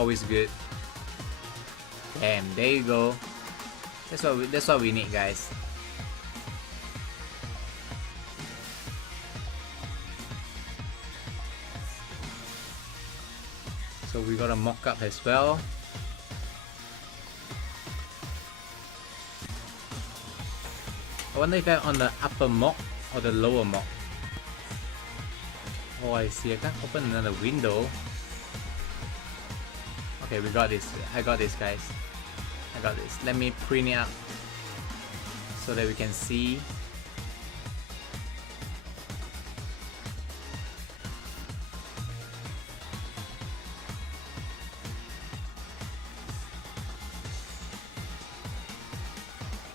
always good. Damn, there you go. That's what we need, guys. So we got a mock-up as well. I wonder if I'm on the upper mock or the lower mock. Oh, I see. I can't open another window. Okay, we got this. I got this, guys. I got this. Let me print it out so that we can see.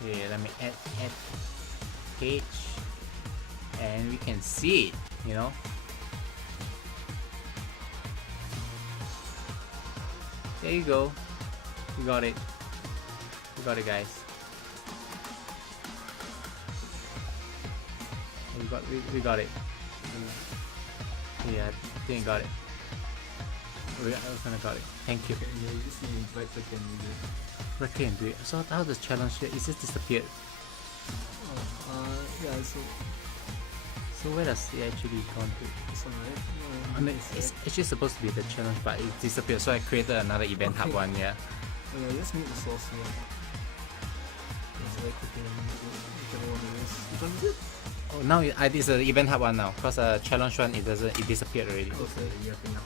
Okay, let me add page, and we can see it, you know. There you go. We got it. We got it, guys. We got it. Yeah, I think I got it. We got it. Thank you. Okay, yeah, you just need right click and do it. Right click and do it. So how the challenge here? It just disappeared. Yeah, So where does it actually go to? it's alright. I mean, it's actually supposed to be the challenge, but it disappeared. So I created another event hub one. Yeah. Yeah, just mute the source here. Just right click and whichever one it is. Which one is it? Oh, now it's the event hub one now. Cause challenge one it disappeared already. Okay, yeah, bring up.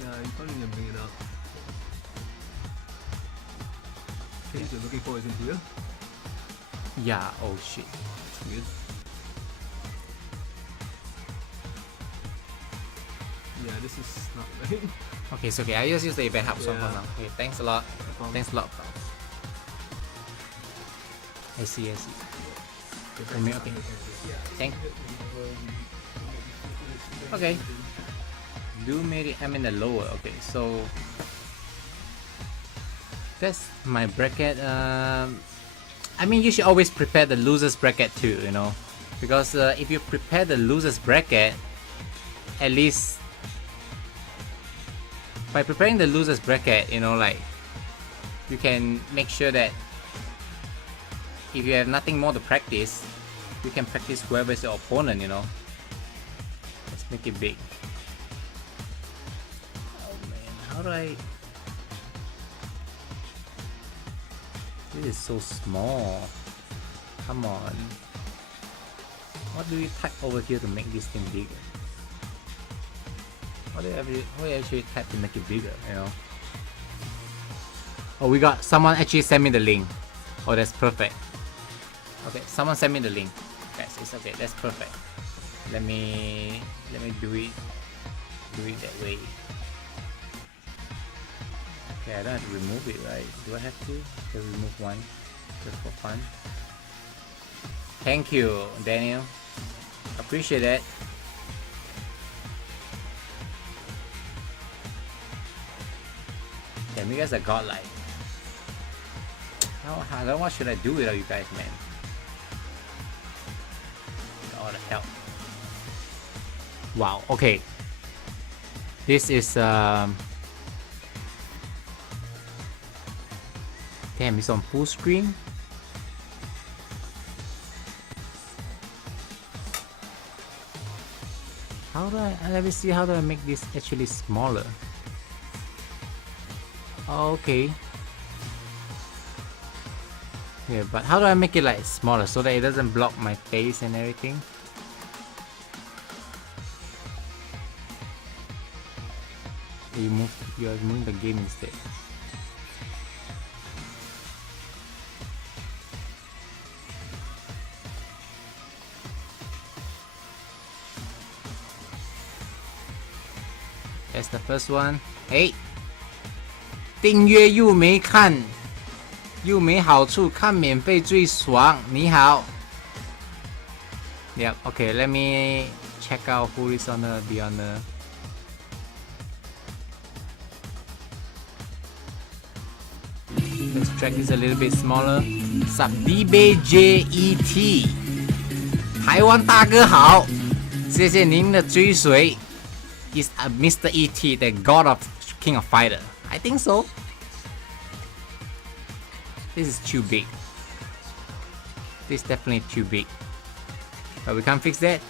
Yeah, you probably need to bring it up. Okay, so looking for is in here. Yeah. Oh shit. That's good. Yeah, this is not right. Okay, so okay, I just use the event hub so Yeah. for now. Okay, thanks a lot. No problem. Thanks a lot. I see. Okay, Okay. Thank. Okay. Do maybe I'm in the lower. Okay, so that's my bracket. I mean, you should always prepare the losers bracket too, you know, because if you prepare the losers bracket, at least by preparing the losers bracket, you know, like you can make sure that if you have nothing more to practice, you can practice whoever is your opponent, you know. Let's make it big. Oh man, how do I... This is so small. Come on. What do we type over here to make this thing bigger? What do you actually type to make it bigger, you know? Oh, we got someone actually sent me the link. Oh, that's perfect. Okay, someone sent me the link. Guys, it's okay. That's perfect. Let me do it that way. Okay, I don't have to remove it, right? Do I have to? Okay, remove one just for fun. Thank you, Daniel. Appreciate that. Damn, you guys are godlike. What should I do without you guys, man? All the help. Wow. Okay. This is damn, it's on full screen. How do I... Let me see, how do I make this actually smaller? Okay. Yeah, but how do I make it like smaller so that it doesn't block my face and everything? You are moving the game instead. That's the first one. Hey, 订阅又没看，又没好处，看免费最爽。你好。Yep. Okay. Let me check out who is on the beyond the. Let's track this a little bit smaller. Sub DBJET， 台湾大哥好，谢谢您的追随。Is Mr. ET, the god of King of Fighter. I think so. This is too big. This is definitely too big. But we can't fix that.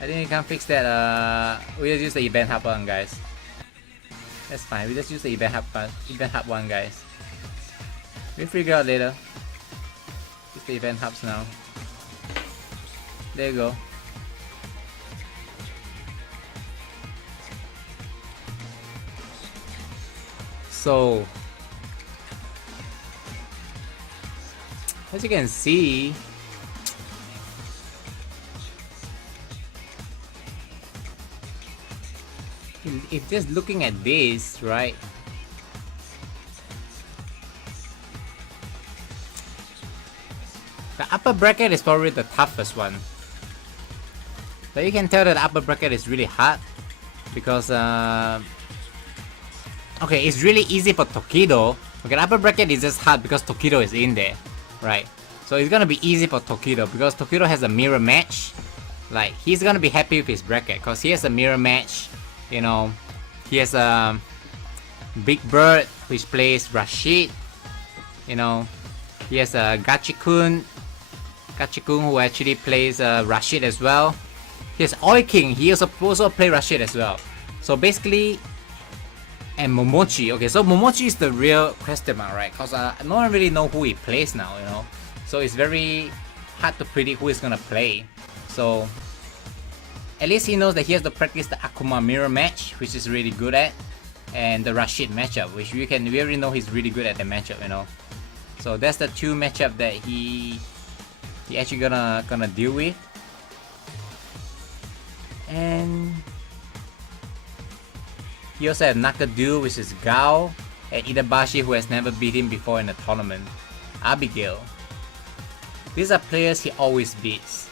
I think we can't fix that. We just use the event hub one, guys. That's fine. We just use the event hub one, guys. We'll figure out later. Use the event hubs now. There you go. So, as you can see, if just looking at this, right? The upper bracket is probably the toughest one. But you can tell that the upper bracket is really hard because okay, it's really easy for Tokido. Okay, the upper bracket is just hard because Tokido is in there, right? So it's gonna be easy for Tokido because Tokido has a mirror match. Like, he's gonna be happy with his bracket because he has a mirror match. You know, he has a Big Bird which plays Rashid. You know, he has a Gachikun who actually plays Rashid as well. He has Oi King, he also play Rashid as well. So basically, and Momochi. Okay, so Momochi is the real question mark, right? Because no one really know who he plays now, you know. So it's very hard to predict who he's gonna play. So at least he knows that he has to practice the Akuma mirror match, which is really good at, and the Rashid matchup, which we already know he's really good at the matchup, you know. So that's the two matchup that he actually gonna deal with. And he also have Nakadu, which is Gao, and Itabashi, who has never beat him before in a tournament. Abigail. These are players he always beats.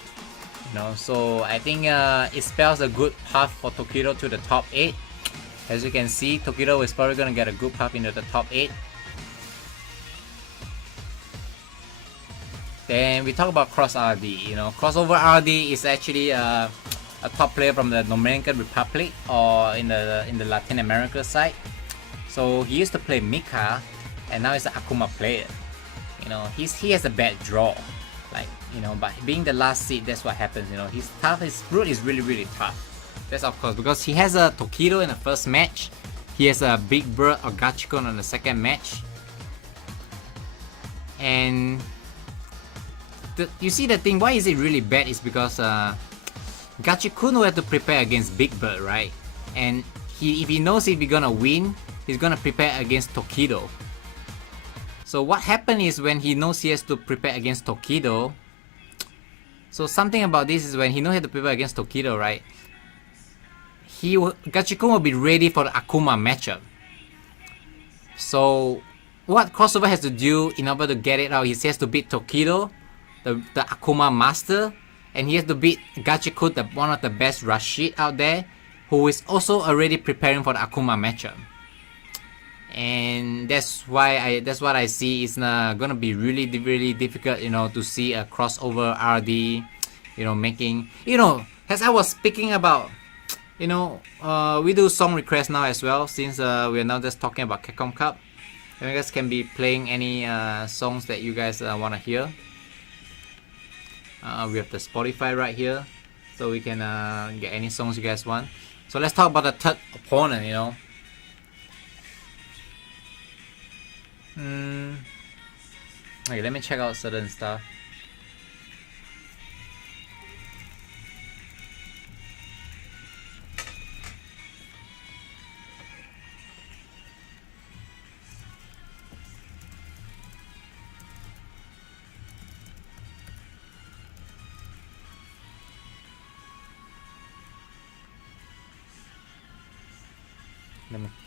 You know, so I think it spells a good path for Tokido to the top 8. As you can see, Tokido is probably gonna get a good path into the top 8. Then we talk about Cross RD. You know, Crossover RD is actually a top player from the Dominican Republic or in the Latin America side. So he used to play Mika, and now he's an Akuma player. You know, he has a bad draw, like, you know, but being the last seed, that's what happens. You know, he's tough. His root is really tough. That's of course because he has a Tokido in the first match. He has a Big Bird or Gachikun on the second match, and you see the thing. Why is it really bad? Is because Gachikun will have to prepare against Big Bird, right? And if he knows if he's gonna win, he's gonna prepare against Tokido. So what happened is when he knows he has to prepare against Tokido. So something about this is when he knows he has to prepare against Tokido, right? Gachikun will be ready for the Akuma matchup. So what Crossover has to do in order to get it out, he has to beat Tokido, the Akuma master. And he has to beat Gachikun, one of the best Rashid out there, who is also already preparing for the Akuma matchup. And that's what I see is gonna be really difficult, you know, to see a Crossover RD, you know, making, you know, as I was speaking about, you know, we do song requests now as well, since we are now just talking about Capcom Cup. You guys can be playing any songs that you guys wanna hear. We have the Spotify right here, so we can get any songs you guys want. So let's talk about the third opponent, you know. Okay, let me check out certain stuff.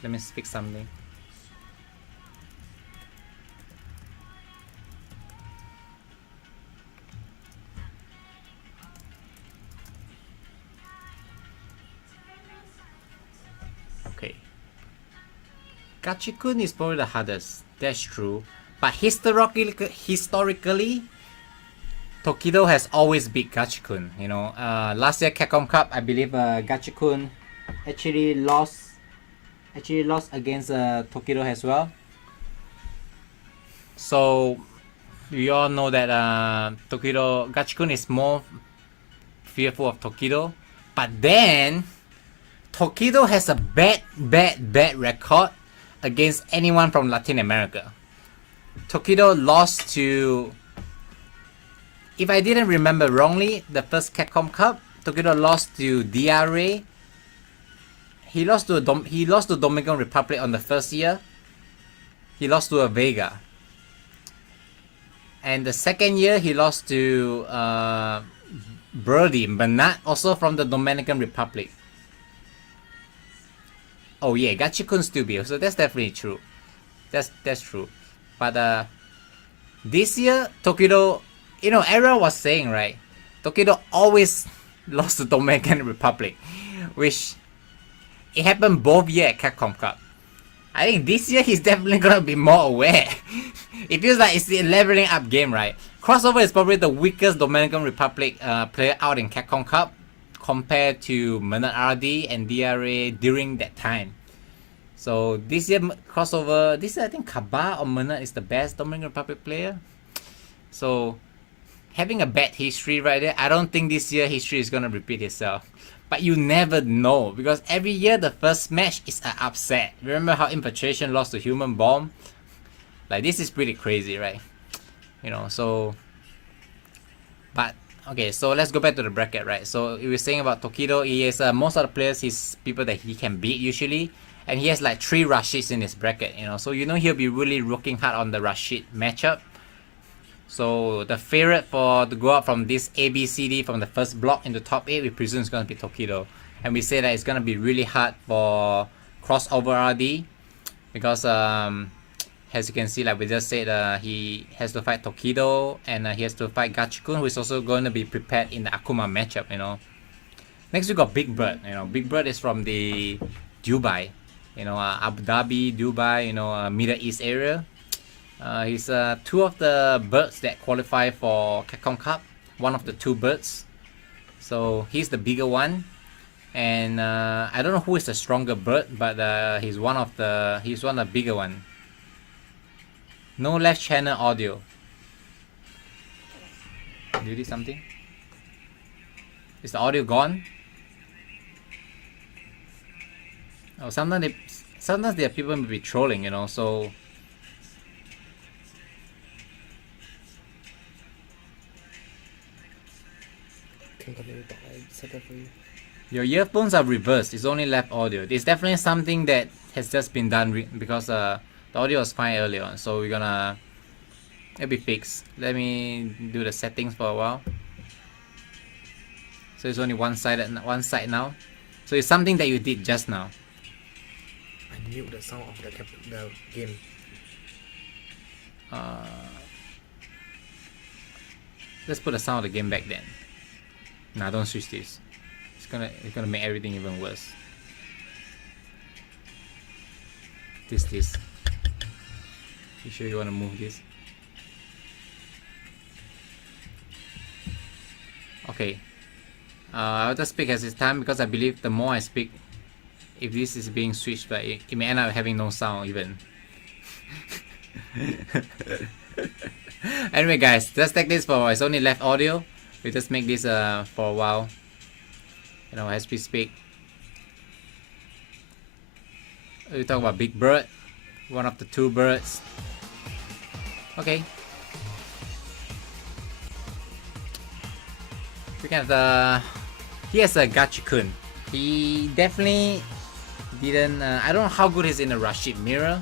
Let me fix something. Okay. Gachikun is probably the hardest. That's true. But historically, Tokido has always beat Gachikun. You know, last year Capcom Cup, I believe Gachikun actually lost against Tokido as well. So we all know that Gachikun is more fearful of Tokido. But then Tokido has a bad record against anyone from Latin America. Tokido lost to, if I didn't remember wrongly, the first Capcom Cup, Tokido lost to DRA. He lost to Dominican Republic on the first year. He lost to a Vega. And the second year he lost to Birdie Bernat, also from the Dominican Republic. Oh yeah, Gachikun still be, so that's definitely true. That's true. But this year Tokido, you know, Era was saying, right, Tokido always lost to Dominican Republic, which it happened both years at Capcom Cup. I think this year he's definitely gonna be more aware. It feels like it's the leveling up game, right? Crossover is probably the weakest Dominican Republic player out in Capcom Cup compared to Menard RD and DRA during that time. So this year Crossover, this year I think Kaba or Menard is the best Dominican Republic player. So having a bad history right there, I don't think this year history is gonna repeat itself. But you never know, because every year the first match is an upset. Remember how Infiltration lost to Human Bomb? Like, this is pretty crazy, right? You know, so... But, okay, so let's go back to the bracket, right? So, we were saying about Tokido, he has most of the players, he's people that he can beat usually. And he has like 3 Rashids in his bracket, you know. So, you know he'll be really working hard on the Rashid matchup. So the favorite to go out from this ABCD from the first block into top 8, we presume is going to be Tokido. And we say that it's going to be really hard for crossover RD because as you can see, like we just said, he has to fight Tokido and he has to fight Gachikun, who is also going to be prepared in the Akuma matchup, you know. Next we got Big Bird, you know. Big Bird is from the Dubai, you know, Abu Dhabi, Dubai, you know, Middle East area. He's 2 of the birds that qualify for Capcom Cup. One of the 2 birds. So he's the bigger one. And I don't know who is the stronger bird, but he's one of the bigger one. No left channel audio. Did you do something? Is the audio gone? Oh, sometimes there are people may be trolling, you know, so Can continue talk. I set that for you. your earphones are reversed. It's only left audio. It's definitely something that has just been done because the audio was fine earlier on. So it'll be fixed. Let me do the settings for a while. So it's only one side now. So it's something that you did just now. I mute the sound of the game. Let's put the sound of the game back then. Nah, don't switch this. It's gonna make everything even worse. This. You sure you wanna move this? Okay. I'll just speak as it's time because I believe the more I speak, if this is being switched, but it may end up having no sound even. Anyway, guys, let's take this for it's only left audio. We just make this for a while, you know, as we speak. We talk about Big Bird, one of the 2 birds. Okay. We got here's a Gachikun. He definitely didn't. I don't know how good he's in the Rashid mirror,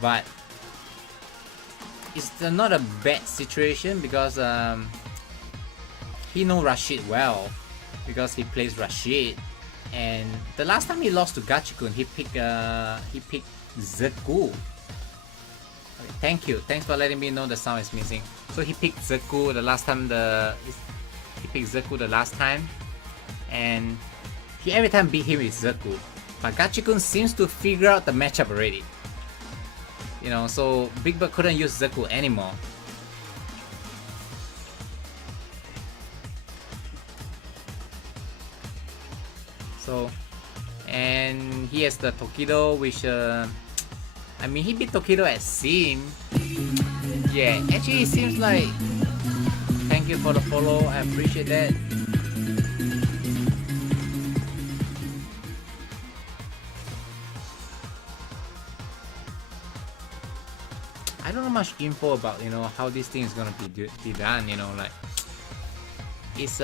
but it's not a bad situation because he knows Rashid well because he plays Rashid. And the last time he lost to Gachikun, he picked Zeku. Okay, thank you. Thanks for letting me know the sound is missing. So he picked Zeku the last time. He picked Zeku the last time, and he every time beat him with Zeku. But Gachikun seems to figure out the matchup already. You know, so Big Bird couldn't use Zeku anymore. So, and he has the Tokido, which I mean, he beat Tokido at Sim. Yeah, actually it seems like, thank you for the follow, I appreciate that. I don't know much info about, you know, how this thing is gonna be done, you know, like it's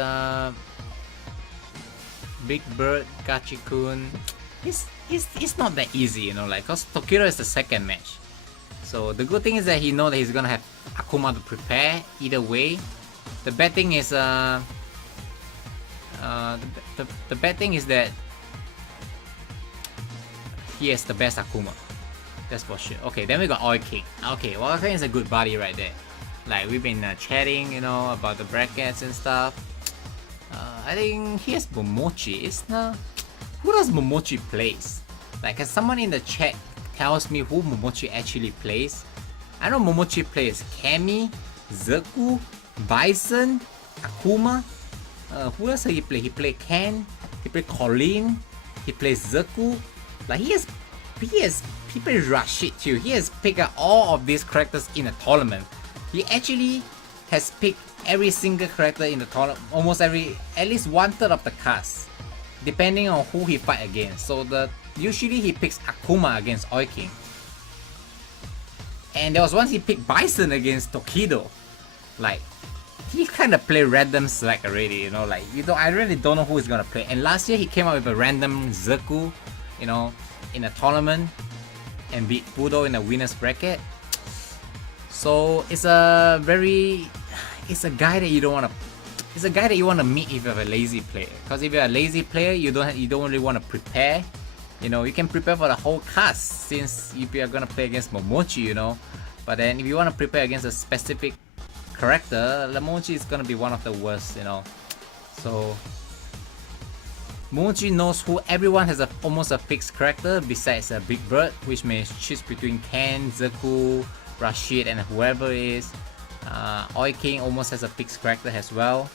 Big Bird, Gachikun. It's not that easy, you know, like, cause Tokido is the second match. So the good thing is that he knows that he's gonna have Akuma to prepare either way. The bad thing is the bad thing is that he has the best Akuma. That's for sure. Okay, then we got Oil King. Okay, well, Oil King is a good buddy right there. Like, we've been chatting, you know, about the brackets and stuff. I think he has Momochi. Who does Momochi plays? Like, can someone in the chat tells me who Momochi actually plays? I know Momochi plays Kami, Zeku, Bison, Akuma. Who else did he play? He played Ken. He played Colleen. He plays Zeku. Like, he plays Rashid too. He has picked up all of these characters in a tournament. He actually has picked every single character in the tournament, almost at least 1/3 of the cast, depending on who he fight against. So usually he picks Akuma against Oil King. And there was once he picked Bison against Tokido. Like, he kind of play random select already, you know, like, I really don't know who he's gonna play. And last year he came out with a random Zeku, you know, in a tournament and beat Fudo in the winner's bracket. So it's a guy that you don't want to. It's a guy that you want to meet if you're a lazy player. Because if you're a lazy player, you don't really want to prepare. You know, you can prepare for the whole cast since if you're gonna play against Momochi, you know. But then if you want to prepare against a specific character, Momochi is gonna be one of the worst, you know. So Momochi knows who everyone has almost a fixed character besides a Big Bird, which may choose between Ken, Zeku, Rashid, and whoever it is. Oil King almost has a fixed character as well.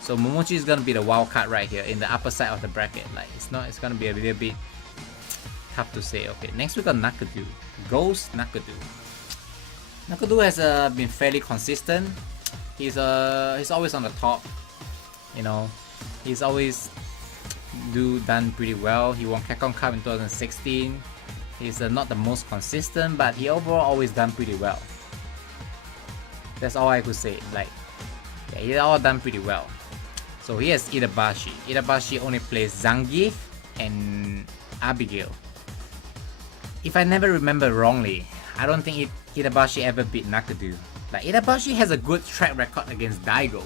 So Momochi is gonna be the wild card right here in the upper side of the bracket. Like, it's gonna be a little bit tough to say. Okay, next we got Nakadu. Ghost Nakadu. Nakadu has been fairly consistent. He's always on the top. You know, he's always done pretty well. He won Capcom Cup in 2016. He's not the most consistent, but he overall always done pretty well. That's all I could say. Like, yeah, he all done pretty well. So he has Itabashi. Itabashi only plays Zangief and Abigail. If I never remember wrongly, I don't think Itabashi ever beat Nakadu. Like, Itabashi has a good track record against Daigo.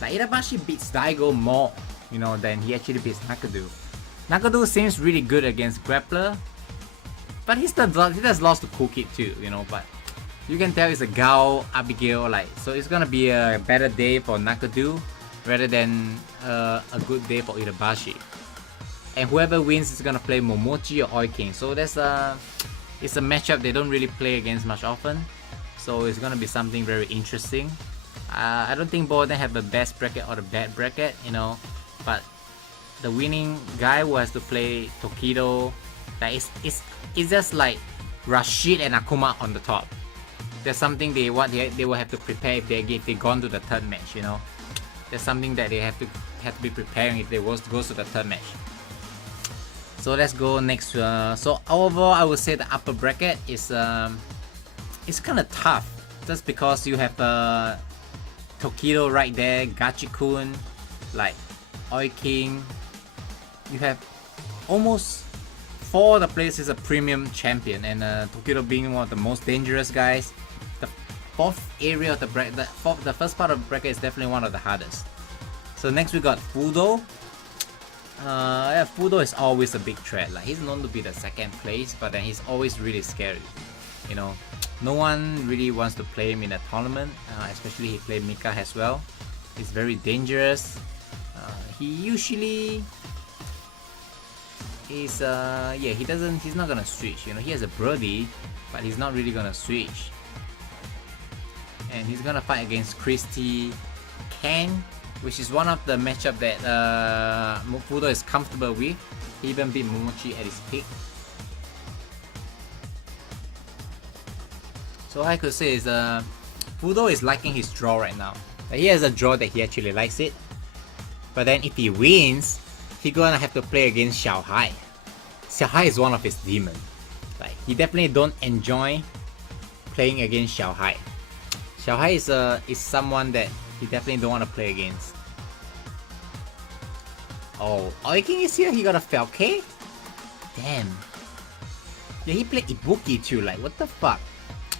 Like, Itabashi beats Daigo more, you know, than he actually beats Nakadu. Nakadu seems really good against Grappler, but he does lost to Cool Kid too, you know, but you can tell it's a Gao, Abigail, like, so it's gonna be a better day for Nakadu rather than a good day for Itabashi. And whoever wins is gonna play Momochi or Oil King. So it's a matchup they don't really play against much often. So it's gonna be something very interesting. I don't think both of them have the best bracket or the bad bracket, you know, but the winning guy who has to play Tokido, like, it's just like Rashid and Akuma on the top. There's something they will have to prepare if they gone to the third match, you know. There's something that they have to be preparing if they goes to the third match. So let's go next. So overall, I would say the upper bracket is it's kind of tough, just because you have Tokido right there, Gachikun, like Oil King. You have almost 4 of the players is a premium champion, and Tokido being one of the most dangerous guys. The fourth area of the bracket, the first part of the bracket is definitely one of the hardest. So next we got Fudo. Yeah, Fudo is always a big threat. Like, he's known to be the second place, but then he's always really scary. You know, no one really wants to play him in a tournament, especially he played Mika as well. He's very dangerous. He usually is he's not gonna switch. You know, he has a Brody, but he's not really gonna switch. And he's gonna fight against Christy, Ken, which is one of the matchup that Fudo is comfortable with. He even beat Momochi at his peak. So all I could say is Fudo is liking his draw right now. He has a draw that he actually likes it. But then if he wins, he gonna have to play against Xiao Hai. Xiao Hai is one of his demons. Like, he definitely don't enjoy playing against Xiao Hai. Xiao Hai is someone that he definitely don't want to play against. Oh, King is here. He got a Falke? Damn. Yeah, he played Ibuki too. Like, what the fuck?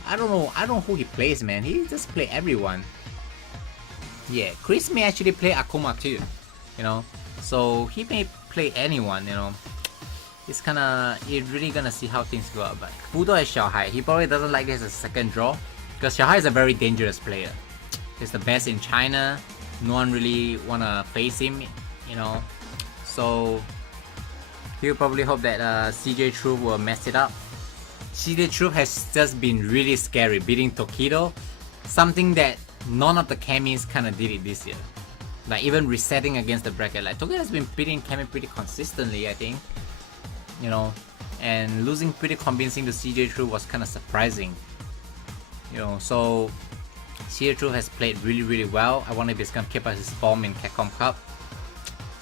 I don't know who he plays, man. He just play everyone. Yeah, Chris may actually play Akuma too. You know, so he may play anyone. You know, it's you're really gonna see how things go out. But Fudo has Xiao Hai. He probably doesn't like this as a second draw because Xiao Hai is a very dangerous player. He's the best in China. No one really wanna face him. You know, so he'll probably hope that CJ Truth will mess it up. CJ Truth has just been really scary, beating Tokido, something that none of the Kamis kinda did it this year. Like, even resetting against the bracket. Like, Tokido has been beating Kami pretty consistently, I think. You know, and losing pretty convincing to CJ Truth was kinda surprising. You know, so CJ Truth has played really well. I wonder if he's gonna keep up his form in Capcom Cup.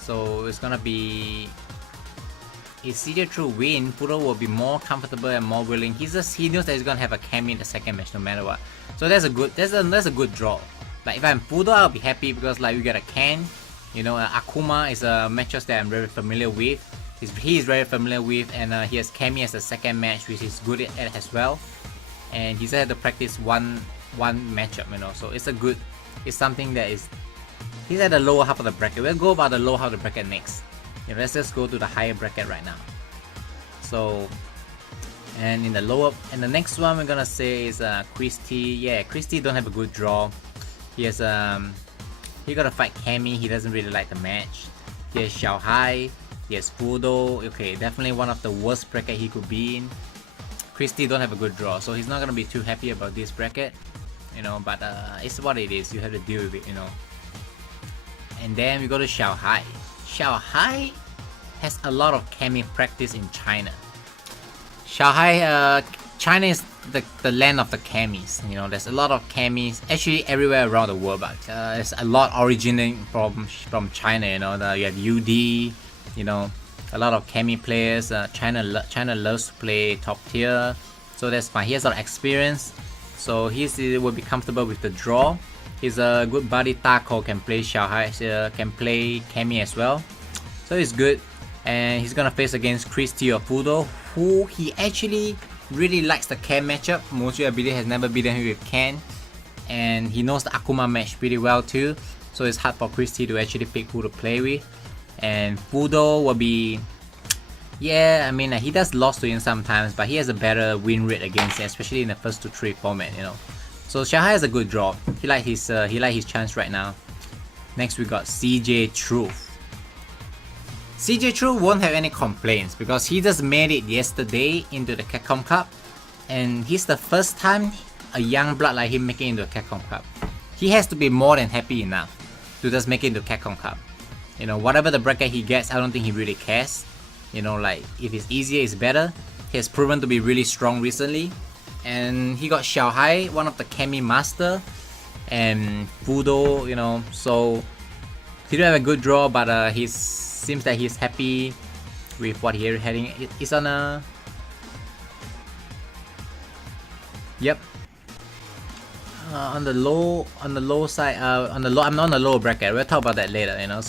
So it's gonna be, if CJ Truth win, Fudo will be more comfortable and more willing. He knows that he's gonna have a Kami in the second match no matter what. So that's a good draw. Like, if I'm Fudo, I'll be happy because like we got a Ken. You know, Akuma is a matchup that I'm very familiar with. He is very familiar with, and he has Kami as a second match, which he's good at as well. And he's had to practice one matchup, you know. So it's something that is. He's at the lower half of the bracket. We'll go about the lower half of the bracket next. Yeah, let's just go to the higher bracket right now. So, and in the next one we're gonna say is Christy. Yeah, Christy don't have a good draw. He has he gotta fight Kami. He doesn't really like the match. He has Xiao Hai. He has Fudo. Okay, definitely one of the worst bracket he could be in. Christy don't have a good draw, so he's not gonna be too happy about this bracket. You know, but it's what it is. You have to deal with it. You know. And then we go to Xiao Hai. Xiao Hai has a lot of Kami practice in China. Xiao Hai, China is the land of the Kamis. You know, there's a lot of Kamis actually everywhere around the world, but there's a lot originating from China. You know, you have UD. You know, a lot of Kami players. China loves to play top tier, so that's fine. He has a lot of experience, so he will be comfortable with the draw. He's a good buddy. Tako can play Xiao Hai, can play Kami as well, so he's good. And he's gonna face against Christy or Fudo, who he actually really likes the Ken matchup. Mochi, I believe, has never beaten him with Ken, and he knows the Akuma match pretty well too. So it's hard for Christy to actually pick who to play with. And Fudo will be, yeah, I mean, he does lose to him sometimes, but he has a better win rate against him, especially in the first 2-3 format, you know. So Xiao Hai has a good draw. He like his chance right now. Next we got CJ Truth. CJ Truth won't have any complaints because he just made it yesterday into the Capcom Cup, and he's the first time a young blood like him making it into a Capcom Cup. He has to be more than happy enough to just make it into Capcom Cup. You know, whatever the bracket he gets, I don't think he really cares. You know, like, if it's easier, it's better. He has proven to be really strong recently. And he got Xiao Hai, one of the Kami master, and Fudo, you know, so he don't have a good draw, but he seems that he's happy with what he's heading. It's on a, yep, on the low side, I'm not on the low bracket. We'll talk about that later, you know.